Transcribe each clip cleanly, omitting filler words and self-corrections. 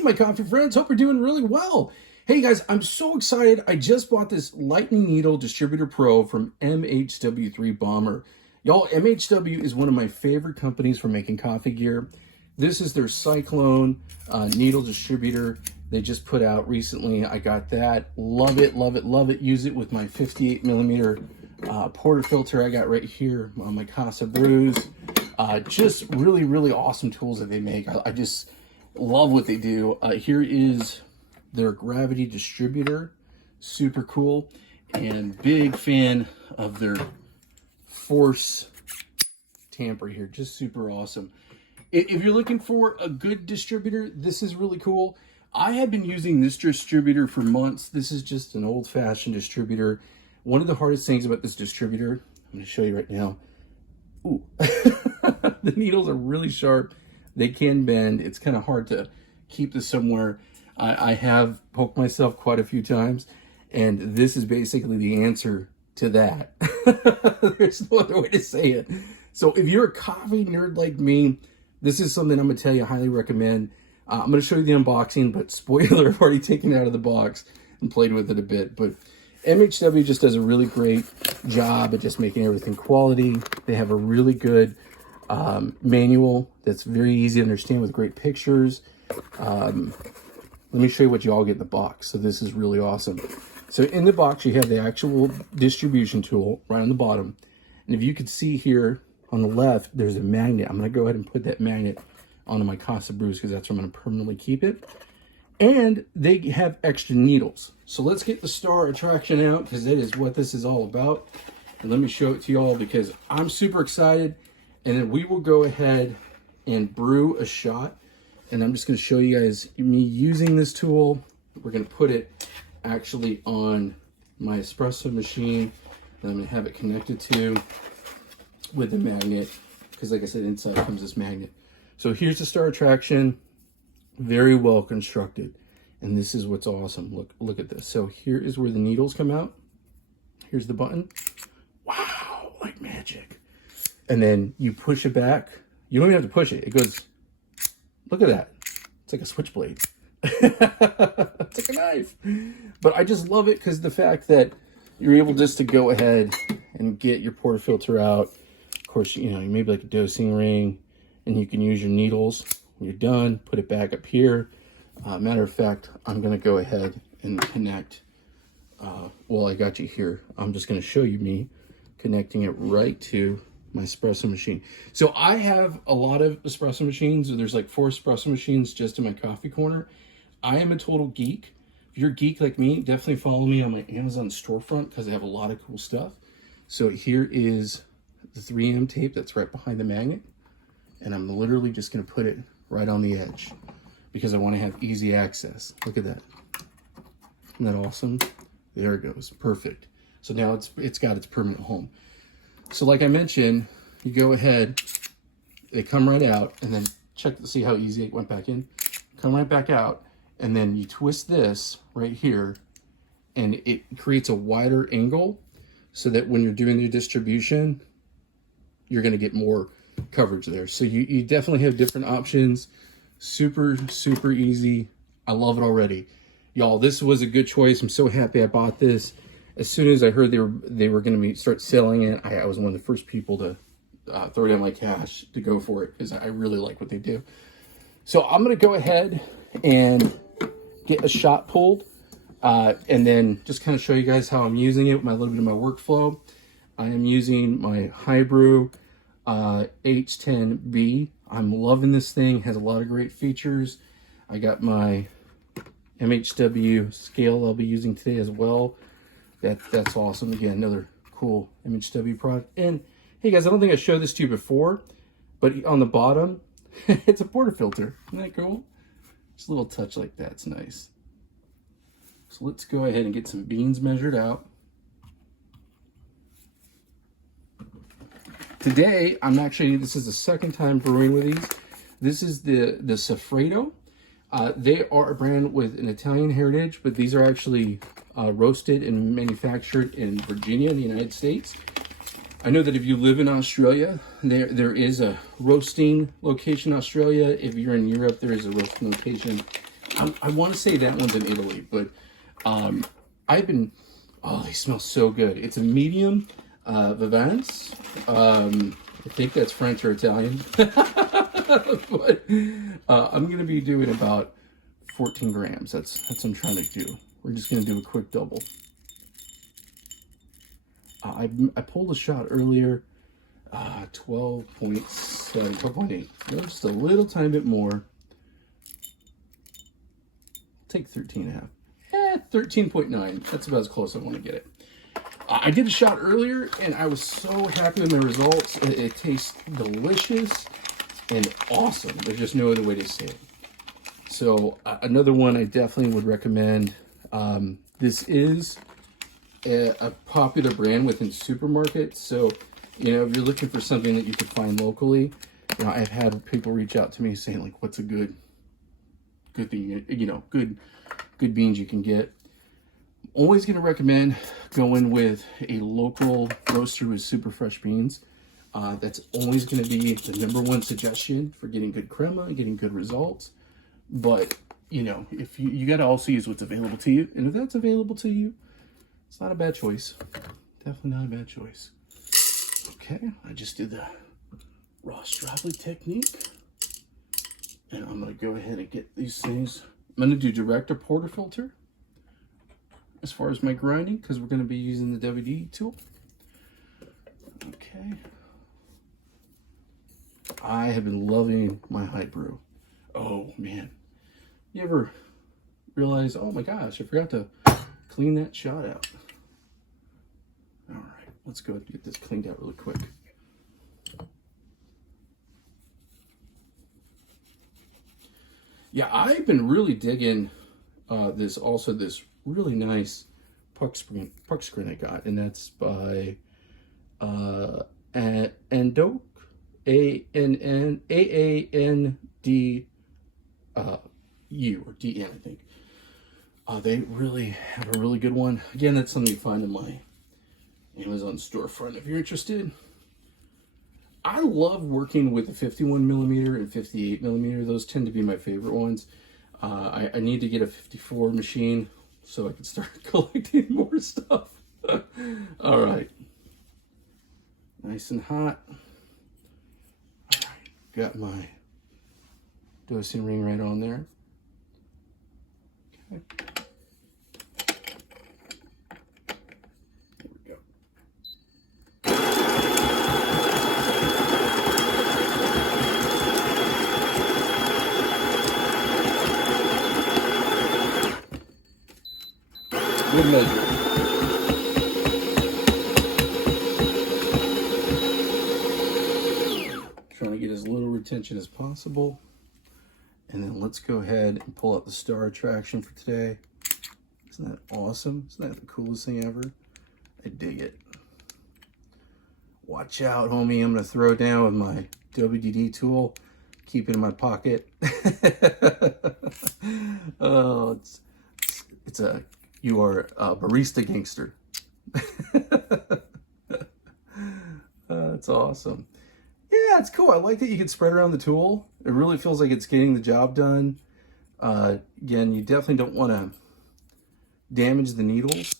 Hey, my coffee friends, hope you're doing really well. Hey guys, I'm so excited. I just bought this Lightning Needle Distributor Pro from MHW-3BOMBER. Y'all, MHW is one of my favorite companies for making coffee gear. This is their Cyclone needle distributor they just put out recently. I got that. Love it, love it, love it. Use it with my 58 millimeter portafilter I got right here on my Casa Brews. Just really, really awesome tools that they make. I just love what they do. Here is their gravity distributor. Super cool. And big fan of their force tamper here. Just super awesome. If you're looking for a good distributor, this is really cool. I have been using this distributor for months. This is just an old-fashioned distributor. One of the hardest things about this distributor, I'm going to show you right now. Ooh. The needles are really sharp. They can bend. It's kind of hard to keep this somewhere. I have poked myself quite a few times, and this is basically the answer to that. There's no other way to say it. So if you're a coffee nerd like me, this is something I'm going to tell you I highly recommend. I'm going to show you the unboxing, but spoiler, I've already taken it out of the box and played with it a bit. But MHW just does a really great job at just making everything quality. They have a really good manual that's very easy to understand with great pictures. Let me show you what you all get in the box. So this is really awesome. So in the box, you have the actual distribution tool right on the bottom. And if you can see here on the left, there's a magnet. I'm going to go ahead and put that magnet onto my Casa Brews because that's where I'm going to permanently keep it. And they have extra needles. So let's get the star attraction out because that is what this is all about. And let me show it to you all because I'm super excited. And then we will go ahead and brew a shot. And I'm just going to show you guys me using this tool. We're going to put it actually on my espresso machine that I'm going to have it connected to with the magnet. Because like I said, inside comes this magnet. So here's the star attraction. Very well constructed. And this is what's awesome. Look at this. So here is where the needles come out. Here's the button. Wow, like magic. And then you push it back. You don't even have to push it. It goes, look at that. It's like a switchblade. It's like a knife. But I just love it because the fact that you're able just to go ahead and get your portafilter out. Of course, you know, you maybe like a dosing ring and you can use your needles. When you're done, put it back up here. Matter of fact, I'm going to go ahead and connect. Well, I got you here. I'm just going to show you me connecting it right to my espresso machine. So I have a lot of espresso machines. There's like 4 espresso machines just in my coffee corner. I am a total geek. If you're a geek like me, definitely follow me on my Amazon storefront because I have a lot of cool stuff. So here is the 3M tape that's right behind the magnet. And I'm literally just going to put it right on the edge because I want to have easy access. Look at that. Isn't that awesome? There it goes. Perfect. So now it's got its permanent home. So like I mentioned, you go ahead, they come right out, and then check to see how easy it went back in. Come right back out, and then you twist this right here, and it creates a wider angle so that when you're doing the distribution, you're going to get more coverage there. So you definitely have different options. Super, super easy. I love it already. Y'all, this was a good choice. I'm so happy I bought this. As soon as I heard they were going to start selling it, I was one of the first people to throw down my cash to go for it because I really like what they do. So I'm going to go ahead and get a shot pulled and then just kind of show you guys how I'm using it with a little bit of my workflow. I am using my Hybrew H10B. I'm loving this thing. It has a lot of great features. I got my MHW scale I'll be using today as well. That's awesome. Again, another cool MHW product. And hey guys, I don't think I showed this to you before, but on the bottom, it's a portafilter. Isn't that cool? Just a little touch like that. It's nice. So let's go ahead and get some beans measured out. Today, this is the second time brewing with these. This is the Sofredo. They are a brand with an Italian heritage, but these are actually roasted and manufactured in Virginia, in the United States. I know that if you live in Australia, there is a roasting location in Australia. If you're in Europe, there is a roasting location I want to say that one's in Italy, but I've been, oh, they smell so good. It's a medium Vivance. I think that's French or Italian. But I'm going to be doing about 14 grams. That's what I'm trying to do. We're just going to do a quick double. I pulled a shot earlier, 12.7, 12.8. Just a little tiny bit more. Take 13.5. 13.9. That's about as close as I want to get it. I did a shot earlier, and I was so happy with my results. It tastes delicious and awesome. There's just no other way to say it. So another one I definitely would recommend. This is a popular brand within supermarkets. So, you know, if you're looking for something that you could find locally, you know, I've had people reach out to me saying, like, what's a good thing, you know, good beans you can get. Always going to recommend going with a local roaster with super fresh beans. That's always going to be the #1 suggestion for getting good crema and getting good results. But, you know, if you got to also use what's available to you. And if that's available to you, it's not a bad choice. Definitely not a bad choice. Okay, I just did the Ross droplet technique. And I'm going to go ahead and get these things. I'm going to do direct or portafilter as far as my grinding, because we're going to be using the WDT tool. Okay. I have been loving my high brew. Oh, man. You ever realize, oh my gosh, I forgot to clean that shot out. All right, let's go get this cleaned out really quick. Yeah, I've been really digging this really nice puck screen I got, and that's by Andoke, AANDU or DN, I think. They really have a really good one. Again, that's something you find in my Amazon storefront if you're interested. I love working with the 51mm and 58mm. Those tend to be my favorite ones. I need to get a 54 machine so I can start collecting more stuff. All right. Nice and hot. All right. Got my dosing ring right on there. Okay. There we go. Good measure. Trying to get as little retention as possible. And then let's go ahead and pull out the star attraction for today. Isn't that awesome? Isn't that the coolest thing ever? I dig it. Watch out, homie. I'm going to throw down with my WDT tool. Keep it in my pocket. Oh, you are a barista gangster. That's awesome. Yeah, it's cool. I like that you can spread around the tool. It really feels like it's getting the job done. Again, you definitely don't want to damage the needles,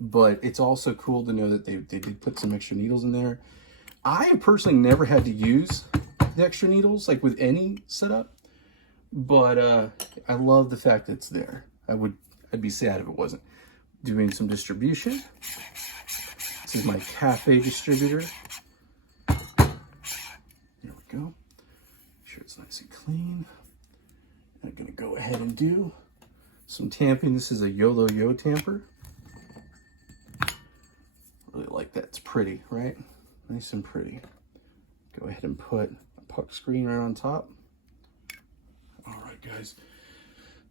but it's also cool to know that they did put some extra needles in there. I have personally never had to use the extra needles, like with any setup, but I love the fact that it's there. I'd be sad if it wasn't. Doing some distribution. This is my cafe distributor. There we go. Make sure it's nice and clean. I'm gonna go ahead and do some tamping. This is a Yo tamper. Really like that. It's pretty, right? Nice and pretty. Go ahead and put a puck screen right on top. All right, guys.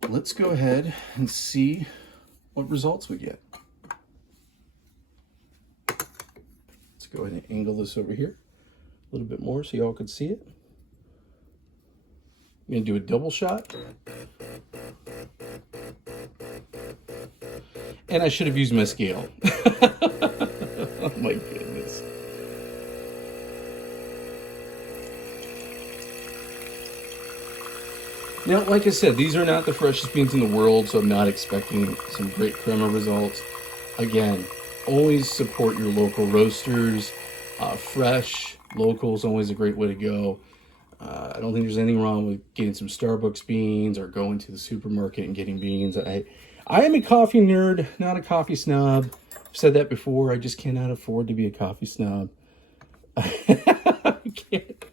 Let's go ahead and see what results we get. Let's go ahead and angle this over here a little bit more so y'all can see it. I'm gonna do a double shot. And I should have used my scale. Oh my goodness. Now, like I said, these are not the freshest beans in the world, so I'm not expecting some great crema results. Again, always support your local roasters. Fresh, local is always a great way to go. I don't think there's anything wrong with getting some Starbucks beans or going to the supermarket and getting beans. I am a coffee nerd, not a coffee snob. I've said that before. I just cannot afford to be a coffee snob. I can't.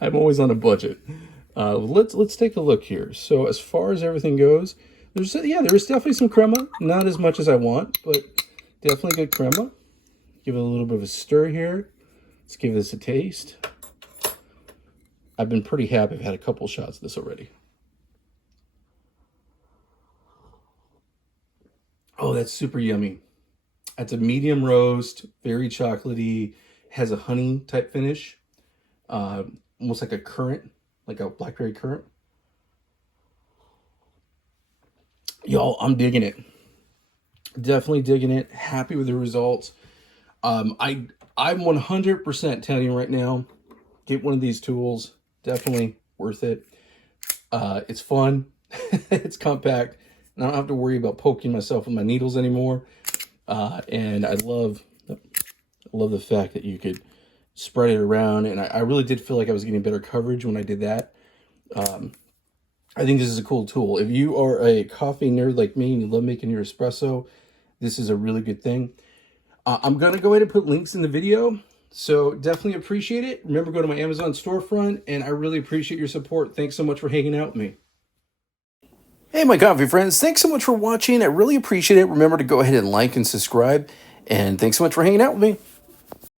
I'm always on a budget. Let's take a look here. So as far as everything goes, there's definitely some crema. Not as much as I want, but definitely good crema. Give it a little bit of a stir here. Let's give this a taste. I've been pretty happy. I've had a couple shots of this already. Oh, that's super yummy. That's a medium roast, very chocolatey, has a honey type finish, almost like a currant, like a blackberry currant. Y'all, I'm digging it. Definitely digging it. Happy with the results. I'm 100% telling you right now, get one of these tools. Definitely worth it. It's fun. It's compact. And I don't have to worry about poking myself with my needles anymore. And I love the fact that you could spread it around. And I really did feel like I was getting better coverage when I did that. I think this is a cool tool. If you are a coffee nerd like me and you love making your espresso, this is a really good thing. I'm going to go ahead and put links in the video. So definitely appreciate it. Remember, go to my Amazon storefront, and I really appreciate your support. Thanks so much for hanging out with me. Hey, my coffee friends. Thanks so much for watching. I really appreciate it. Remember to go ahead and like and subscribe. And thanks so much for hanging out with me.